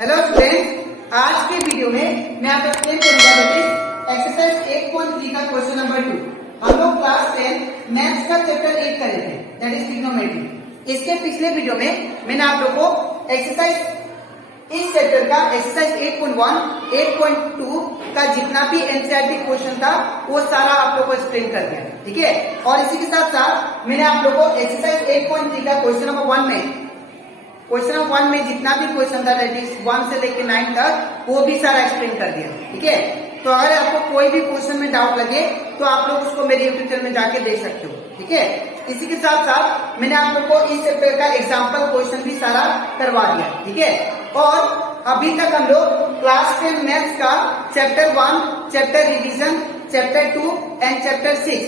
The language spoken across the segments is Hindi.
हेलो स्टूडेंट, आज के वीडियो में मैं आपको एक्सप्लेन करूंगा दैट इज एक्सरसाइज 8.3 का क्वेश्चन नंबर 2। हम लोग क्लास 10 मैथ्स का चैप्टर 8 कर रहे थे दैट इज ट्रिग्नोमेट्री। इसके पिछले वीडियो में मैंने आप लोग को एक्सरसाइज इस चैप्टर का एक्सरसाइज 8.1, 8.2 का जितना भी एनसीईआरटी क्वेश्चन था वो सारा आप लोग को एक्सप्लेन कर दिया, ठीक है। और इसी के साथ साथ मैंने आप लोग को एक्सरसाइज 8.3 का क्वेश्चन नंबर 1 में जितना भी क्वेश्चन था दैट इज 1 से लेकर 9 तक वो भी सारा एक्सप्लेन कर दिया, ठीक है। तो अगर आपको कोई भी क्वेश्चन में डाउट लगे तो आप लोग उसको मेरे यूट्यूब चैनल में जाके देख सकते हो, ठीक है। इसी के साथ साथ मैंने आप लोग को इस चैप्टर का एग्जाम्पल क्वेश्चन भी सारा करवा दिया, ठीक है। और अभी तक हम लोग क्लास 10 मैथ्स का chapter 1, chapter revision, chapter 2 and chapter 6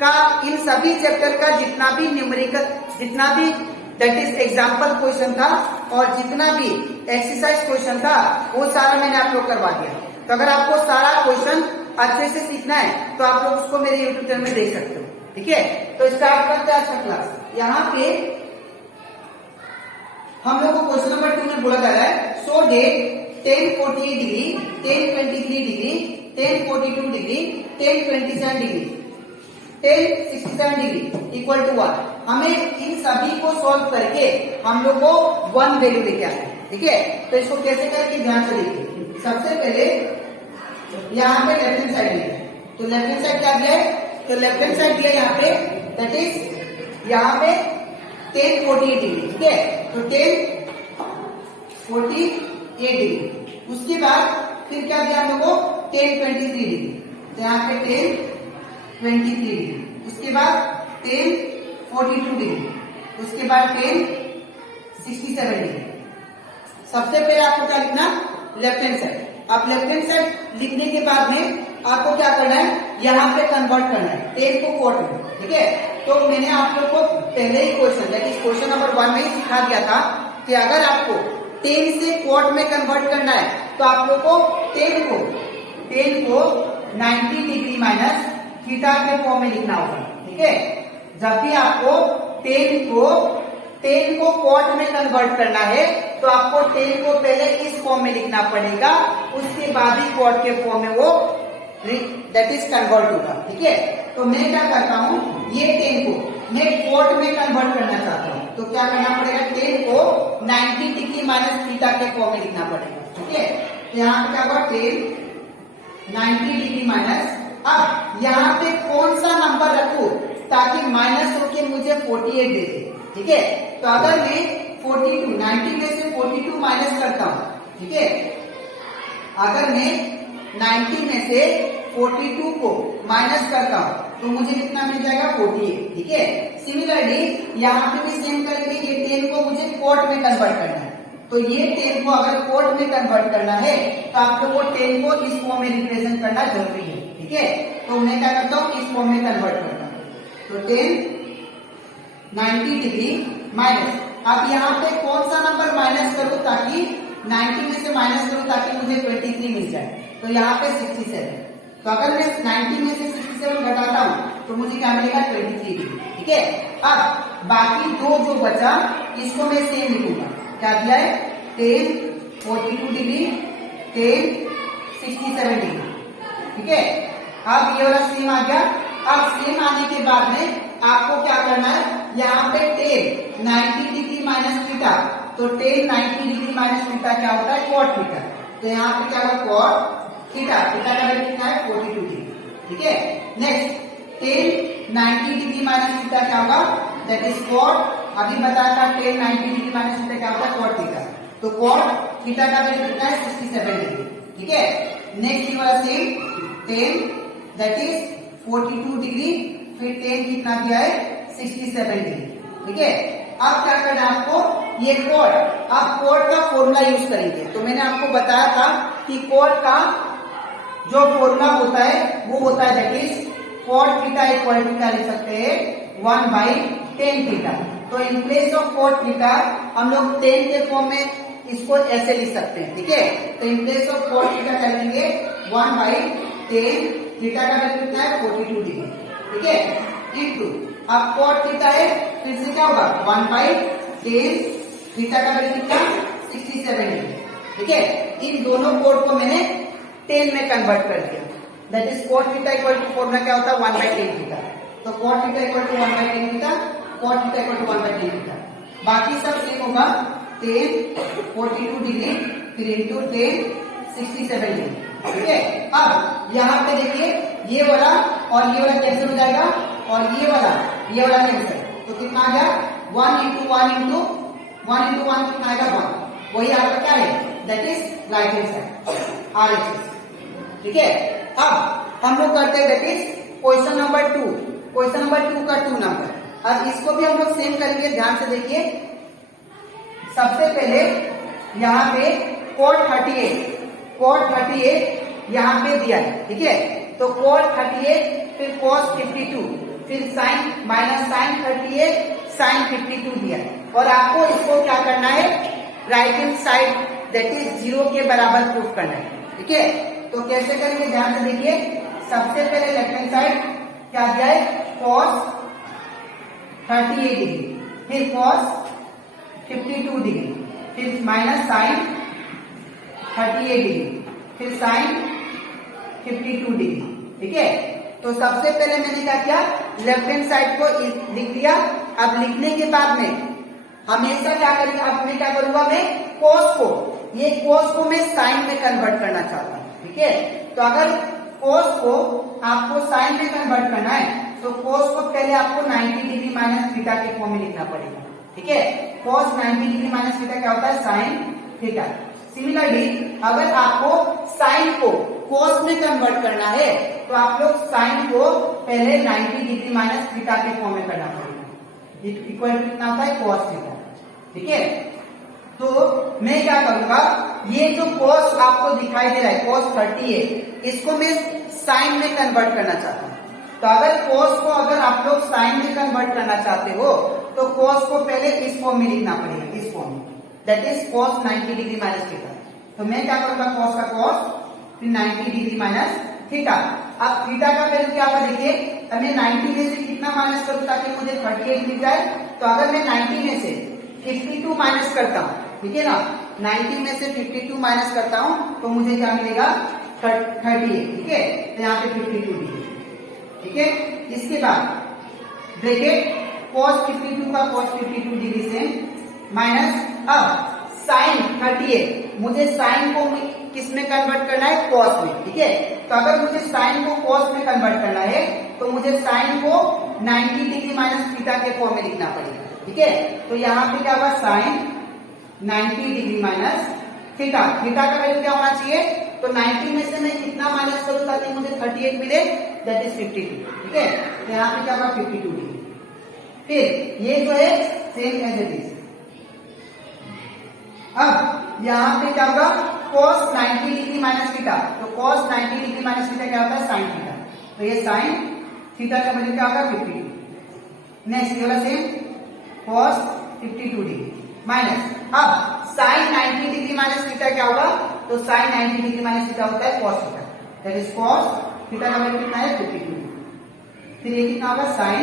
का इन सभी चैप्टर का जितना भी न्यूमेरिकल, जितना भी दैट इज एग्जाम्पल क्वेश्चन था और जितना भी एक्सरसाइज क्वेश्चन था वो सारा मैंने आप लोग करवा दिया। तो अगर आपको सारा क्वेश्चन अच्छे से सीखना है तो आप लोग उसको मेरे यूट्यूब चैनल में देख सकते हो, ठीक है। तो स्टार्ट करते हैं आज का क्लास। यहाँ पे हम लोग को क्वेश्चन नंबर 2 में बोला जा रहा है so that 1048 degree, 1023 degree, 1042 degree, 1027 degree, 1067 degree equal to 1। हमें इन सभी को सॉल्व करके हम लोग को 1 वैल्यू लेके आना है, ठीक है। तो इसको कैसे करके ध्यान से देखिए। सबसे पहले यहाँ पे लेफ्ट हैंड साइड लिया, तो लेफ्ट हैंड साइड क्या दिया है, तो लेफ्ट हैंड साइड दिया यहाँ पे दैट इज यहाँ पे 1048 डिग्री, ठीक है। तो 1048 डिग्री। उसके बाद फिर क्या दिया हम लोग को 1023 डिग्री, तो यहाँ पे 1023 डिग्री। उसके बाद 1042 डिग्री, उसके बाद 1067 डिग्री। सबसे पहले आपको क्या लिखना, लेफ्ट हैंड साइड। अब लेफ्ट हैंड साइड लिखने के बाद में आपको क्या करना है, यहाँ पे कन्वर्ट करना है 10 को क्वार्ट में, ठीक है। तो मैंने आप लोग को पहले ही question that is question number 1 में ही सिखा दिया था कि अगर आपको 10 से क्वार्ट में कन्वर्ट करना है तो आप लोग को 10 को 90 डिग्री माइनस थीटा के फॉर्म में लिखना होगा, ठीक है। जब भी आपको 10 को क्वार्ट में कन्वर्ट करना है तो आपको 10 को पहले इस फॉर्म में लिखना पड़ेगा, उसके बाद ही क्वार्ट के फॉर्म में वो दैट इज कन्वर्ट होगा, ठीक है। तो मैं क्या करता हूँ, ये 10 को मैं क्वार्ट में कन्वर्ट करना चाहता हूँ, तो क्या करना पड़ेगा, 10 को 90 डिग्री माइनस थीटा के फॉर्म में लिखना पड़ेगा, ठीक है। तो यहाँ पे क्या होगा 10 90 डिग्री माइनस। अब यहाँ पे कौन सा नंबर रखूं ताकि माइनस होके मुझे 48 दे दे, ठीक है। तो अगर मैं 42 90 में से 42 माइनस करता हूं, ठीक है। अगर मैं 90 में से 42 को माइनस करता हूं तो मुझे कितना मिल जाएगा 48, ठीक है। सिमिलरली यहाँ पे भी सेम करेंगे, ये 10 को मुझे क्वार्ट में कन्वर्ट करना है, तो ये 10 को अगर क्वार्ट में कन्वर्ट करना है तो आप लोगों को 10 को इस फॉर्म में रिप्रेजेंट करना जरूरी है, ठीक है। तो मैं क्या करता हूँ, इस फॉर्म में कन्वर्ट करता हूँ, तो 10 90 डिग्री माइनस। अब यहाँ पे कौन सा नंबर माइनस करूं ताकि 90 में से माइनस करूं ताकि मुझे 23 मिल जाए, तो यहाँ पे 67। तो अगर मैं 90 में से 67 घटाता हूं तो मुझे क्या मिलेगा 23 डिग्री, ठीक है। अब बाकी दो जो बचा इसको मैं सेम लिखूंगा, क्या दिया है 1042 डिग्री, 1067 डिग्री, ठीक है। अब ये वाला सेम आ गया। अब सेम आने के बाद में आपको क्या करना है, यहाँ पे 10 90 डिग्री माइनस थीटा, तो 10 90 डिग्री माइनस थीटा क्या होता है, कॉट थीटा। तो यहाँ पे क्या होगा कॉट थीटा, थीटा का वैल्यू कितना है 42 डिग्री, ठीक है। नेक्स्ट 10 90 डिग्री माइनस थीटा क्या होगा, दैट इज कॉट। अभी बताया था 10 90 डिग्री माइनस थीटा क्या होता है, कॉट थीटा। तो कॉट थीटा का वैल्यू कितना है 67 डिग्री, ठीक है। नेक्स्ट ये वाला सेम 10 दैट इज 42 डिग्री, फिर 10 कितना दिया है 67 डिग्री, ठीक है। अब क्या करना है आपको, ये कोड, आप कोड का फॉर्मूला यूज करेंगे। तो मैंने आपको बताया था कि कोड का जो फॉर्मूला होता है वो होता है that is cot theta equal to क्या लिख सकते हैं 1/10 थीटा। तो in place of cot theta हम लोग 10 के फॉर्म में इसको ऐसे लिख सकते हैं, ठीक है। तो in place of cot theta क्या लेंगे 1/10 थीटा का वैल्यू कितना है 42 डिग्री, ठीक है, इनटू अब कॉट थीटा है, फिर से क्या होगा 1/10 थीटा का वैल्यू कितना 67 डिग्री, ठीक है, इन दोनों कोड को मैंने टेन में कन्वर्ट कर दिया। That is cot theta equal to formula क्या होता है 1/10 थीटा। तो cot theta equal to 1/10 theta, cot theta equal to 1/10 theta. बाकी सब सेम होगा, 10 42 डिग्री फिर इंटू 10 67 डिग्री। ठीक है, अब यहाँ पे देखिए ये वाला और ये वाला कैंसिल हो जाएगा और ये वाला कैंसिल, तो कितना आ गया 1 इंटू 1 इंटू 1 इंटू 1 कितना आएगा 1। वही आपका क्या है, that is right hand side RHS। ठीक है, अब हम लोग करते हैं that is question number 2। Question number 2 का 2 नंबर। अब इसको भी हम लोग सेम करेंगे, ध्यान से देखिए। सबसे पहले यहाँ पे cot 38 यहाँ पे दिया है। ठीक है, तो cot 38 फिर cos 52 फिर sin माइनस sin 38 sin 52 दिया है, और आपको इसको क्या करना है, right hand side that is 0 के बराबर प्रूफ करना है। ठीक है, तो कैसे करेंगे, ध्यान से देखिए। सबसे पहले लेफ्ट हैंड साइड क्या दिया है, cos 38 डिग्री फिर cos 52 डिग्री फिर माइनस sin 38 डिग्री फिर sin 52 डिग्री। ठीक है, तो सबसे पहले मैंने क्या किया, लेफ्ट हैंड साइड को लिख दिया। अब लिखने के बाद में हमेशा क्या करेंगे, अब मैं क्या करूंगा, मैं cos को मैं sin में कन्वर्ट करना चाहता हूँ। ठीक है, तो अगर cos को आपको sin में कन्वर्ट करना है तो cos को पहले आपको 90 डिग्री माइनस थीटा के फॉर्म में लिखना पड़ेगा। ठीक है, cos 90 डिग्री माइनस थीटा क्या होता है, sin थीटा। सिमिलरली अगर आपको sin को cos में कन्वर्ट करना है तो आप लोग sin को पहले 90 डिग्री माइनस थीटा के फॉर्म में करना पड़ेगा। इक्वल टू कितना होता है, cos थीटा। ठीक है, तो मैं क्या करूंगा, ये जो cos आपको दिखाई दे रहा है cos 38 इसको मैं sin में कन्वर्ट करना चाहता हूँ। तो अगर cos को अगर आप लोग sin में कन्वर्ट करना चाहते हो तो cos को पहले इस फॉर्म में लिखना पड़ेगा, इस फॉर्म में, that is cos 90 degree minus theta. तो मैं क्या करूंगा, cos का cos फिर 90 डिग्री माइनस थीटा। अब थीटा का वैल्यू क्या होगा, देखिए मैं 90 में से कितना माइनस करूं ताकि मुझे 38 मिल जाए। तो अगर मैं 90 में से 52 माइनस करता हूँ, ठीक है ना, 90 में से 52 माइनस करता हूँ तो मुझे क्या मिलेगा 38। ठीक है, तो यहाँ पे 52 डिग्री। ठीक है, इसके बाद ब्रैकेट cos 52 का cos 52 डिग्री से माइनस, अब sin 38 मुझे sin को किस में कन्वर्ट करना है, cos में। ठीक है, तो अगर मुझे sin को cos में कन्वर्ट करना है तो मुझे sin को 90 डिग्री माइनस थीटा के फॉर्म में लिखना पड़ेगा। ठीक है, तो यहाँ पे क्या होगा, sin 90 degree minus theta. Theta का वैल्यू क्या होना चाहिए, तो 90 में से मैं कितना माइनस करूं ताकि मुझे 38 मिले, दैट इज 52। ठीक है, तो यहाँ पे क्या होगा 52 डिग्री। फिर ये जो है सेम एज इट इज। अब यहाँ पे क्या होगा, cos 90 डिग्री माइनस थीटा। तो cos 90 डिग्री माइनस थीटा क्या होता है, sin थीटा। तो ये sin थीटा का वैल्यू क्या होगा 52। नेक्स्ट ये वाला सेम cos 52 डिग्री माइनस, अब sin 90 डिग्री माइनस थीटा क्या होगा, तो sin 90 डिग्री माइनस थीटा होता है cos theta. That is cos theta का वैल्यू कितना है 52। फिर ये कितना होगा sin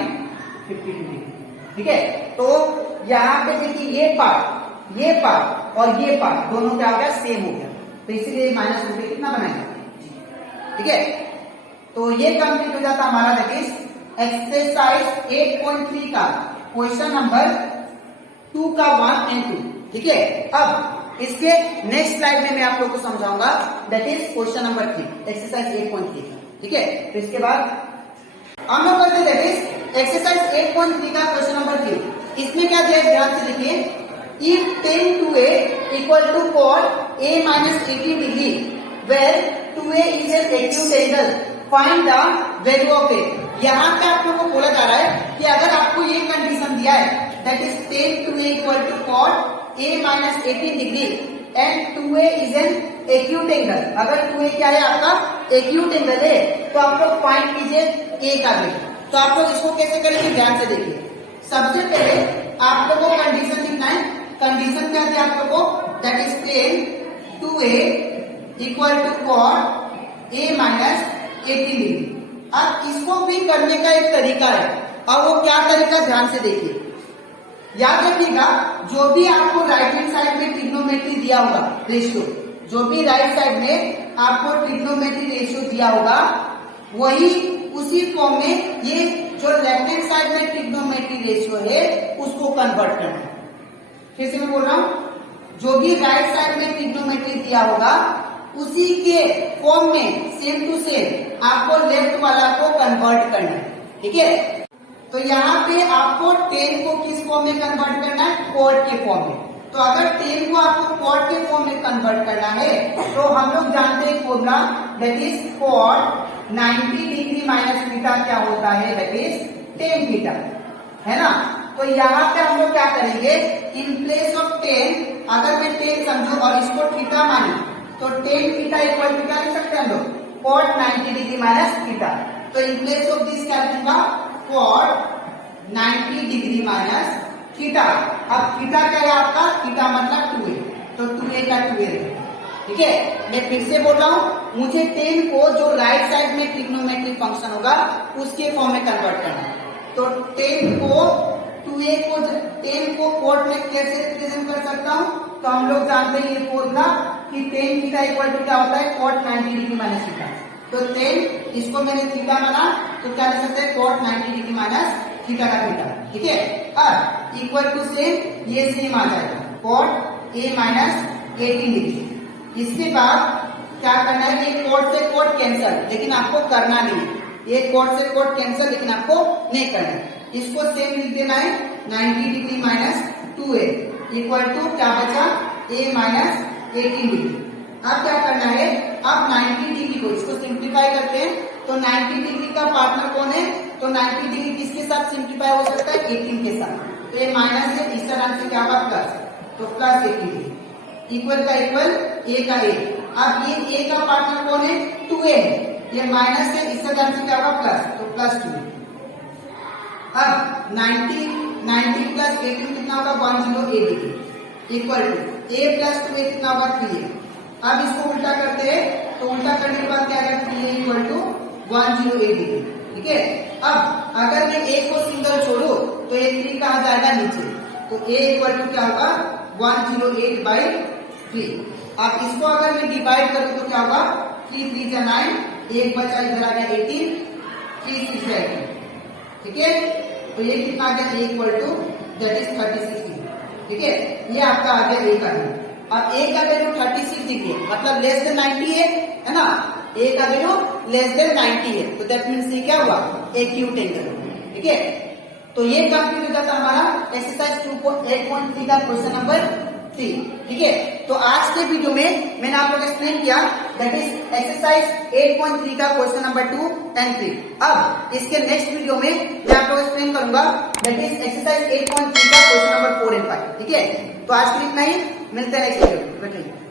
52 डिग्री। ठीक है, तो यहाँ पे देखिए ये पार्ट और ये पार्ट दोनों क्या हो गया, सेम हो गया, तो इसीलिए माइनस होकर कितना बनाएगा। ठीक है, तो ये कंप्लीट हो जाता हमारा दैट इज एक्सरसाइज 8.3 का क्वेश्चन नंबर 2 का 1 और 2। ठीक है, अब इसके नेक्स्ट स्लाइड में मैं आप लोग को समझाऊंगा that is question number 3 exercise 8.3 का। ठीक है, तो इसके बाद हम लोग करते दैट इज एक्सरसाइज 8.3 का क्वेश्चन नंबर 3। इसमें क्या दिया है, ध्यान से देखिए। If tan 2a equal to cot a minus 80 degree where 2a is an acute angle, find the value of a। यहाँ पे आप लोगों को बोला जा रहा है कि अगर आपको ये कंडीशन दिया है that is tan 2a equal to cot a minus 80 degree and 2a इज एन एक्यूट एंगल। अगर 2a क्या है आपका एक्यूट एंगल है तो आप लोग फाइंड कीजिए a का वैल्यू। तो आप लोग इसको कैसे करेंगे, ध्यान से देखिए। सबसे पहले आप लोगों को कंडीशन लिखना है। कंडीशन क्या है आप लोगों को, that is tan 2a equal to cot a minus 80 degree. अब इसको भी करने का एक तरीका है, और वो क्या तरीका, ध्यान से देखिए। याद रखिएगा, जो भी आपको राइट हैंड साइड में ट्रिग्नोमेट्री दिया होगा रेशियो, जो भी राइट साइड में आपको ट्रिग्नोमेट्री रेशियो दिया होगा वही उसी फॉर्म में ये जो लेफ्ट हैंड साइड में ट्रिग्नोमेट्री रेशियो है उसको कन्वर्ट करना है। फिर से मैं बोल रहा हूं, जो भी राइट साइड में ट्रिग्नोमेट्री दिया होगा उसी के फॉर्म में सेम टू सेम आपको लेफ्ट वाला को कन्वर्ट करना है। ठीक है, तो यहाँ पे आपको 10 को किस फॉर्म में कन्वर्ट करना है? क्वाड के फॉर्म में। तो अगर 10 को आपको क्वाड के फॉर्म में कन्वर्ट करना है तो हम लोग जानते हैं formula, that is quad 90 degree minus theta क्या होता है, दैट इज 10 थीटा, है ना। तो यहाँ पे हम लोग क्या करेंगे, इन प्लेस ऑफ 10 अगर मैं 10 समझू और इसको थीटा मानी तो 10 थीटा इक्वल टू क्या लिख सकते हैं हम लोग, cot 90 डिग्री माइनस थीटा। तो इन प्लेस ऑफ दिस क्या लिखूंगा, cot 90 डिग्री माइनस थीटा। अब थीटा क्या है आपका, थीटा मतलब 2a, तो 2a का 2a रहेगा। ठीक है, मैं फिर से बोल रहा हूं, मुझे 10 को जो राइट साइड में ट्रिग्नोमेट्रिक फंक्शन होगा उसके फॉर्म में कन्वर्ट करना है। तो 10 को 2a को 10 को cot में कैसे रिप्रेजेंट कर सकता हूं, तो हम लोग जानते हैं ये फॉर्मूला कि 10 थीटा इक्वल टू क्या होता है, cot 90 डिग्री माइनस थीटा। तो 10 इसको मैंने थीटा माना तो क्या लिख सकते हैं, cot 90 डिग्री माइनस थीटा का थीटा। ठीक है, अब इक्वल टू से ये सेम आ जाएगा, cot a माइनस 18 डिग्री। इसके बाद क्या करना है, ये cot से cot कैंसल, लेकिन आपको करना नहीं है, ये cot से cot कैंसल लेकिन आपको नहीं करना है। इसको सेम लिख देना है 90 degree minus 2a equal to क्या बचा, a माइनस 18 डिग्री। अब क्या करना है, अब 90 डिग्री को इसको सिंप्लीफाई करते हैं तो 90 डिग्री का पार्टनर कौन है, तो 90 डिग्री किसके साथ सिंप्लीफाई हो सकता है, 18 के साथ। तो ये माइनस है, इस तरह से क्या होगा प्लस, तो प्लस 18 डिग्री इक्वल का इक्वल a का a। अब ये a का पार्टनर कौन है, 2a है, ये माइनस है, इस तरह से क्या होगा प्लस, तो प्लस 2। अब 90 प्लस 18 कितना होगा, 108 degree equal to a plus 2a कितना होगा, 3a। अब इसको उल्टा करते हैं तो उल्टा करने के बाद क्या आएगा, 3a इक्वल टू 108 डिग्री। ठीक है, अब अगर मैं a को सिंगल छोड़ू तो ये 3 कहाँ जाएगा, नीचे, तो a इक्वल टू क्या होगा, 108/3। अब इसको अगर मैं डिवाइड करूँ तो क्या होगा, 3 3 जा 9, एक बचा इधर आ गया 18, 3 6 18। ठीक है, तो ये कितना आ गया, equal to that is 36 degree. ठीक है, ये आपका आ गया a का वैल्यू। अब a का वैल्यू 36 डिग्री है, मतलब लेस देन 90 है ना, a का वैल्यू लेस देन 90 है, तो दैट मीन्स ये क्या हुआ, एक्यूट एंगल। ठीक है, तो ये कंप्लीट हो जाता हमारा एक्सरसाइज 2.8.3 का क्वेश्चन नंबर 3। ठीक है, तो आज के वीडियो में मैंने आप लोग एक्सप्लेन किया दैट इज एक्सरसाइज 8.3 का क्वेश्चन नंबर 2 एंड 3। अब इसके नेक्स्ट वीडियो में मैं आप लोग एक्सप्लेन करूंगा दैट इज एक्सरसाइज 8.3 का क्वेश्चन नंबर 4 एंड 5। ठीक है, तो आज के लिए इतना ही, मिलते हैं नेक्स्ट वीडियो में।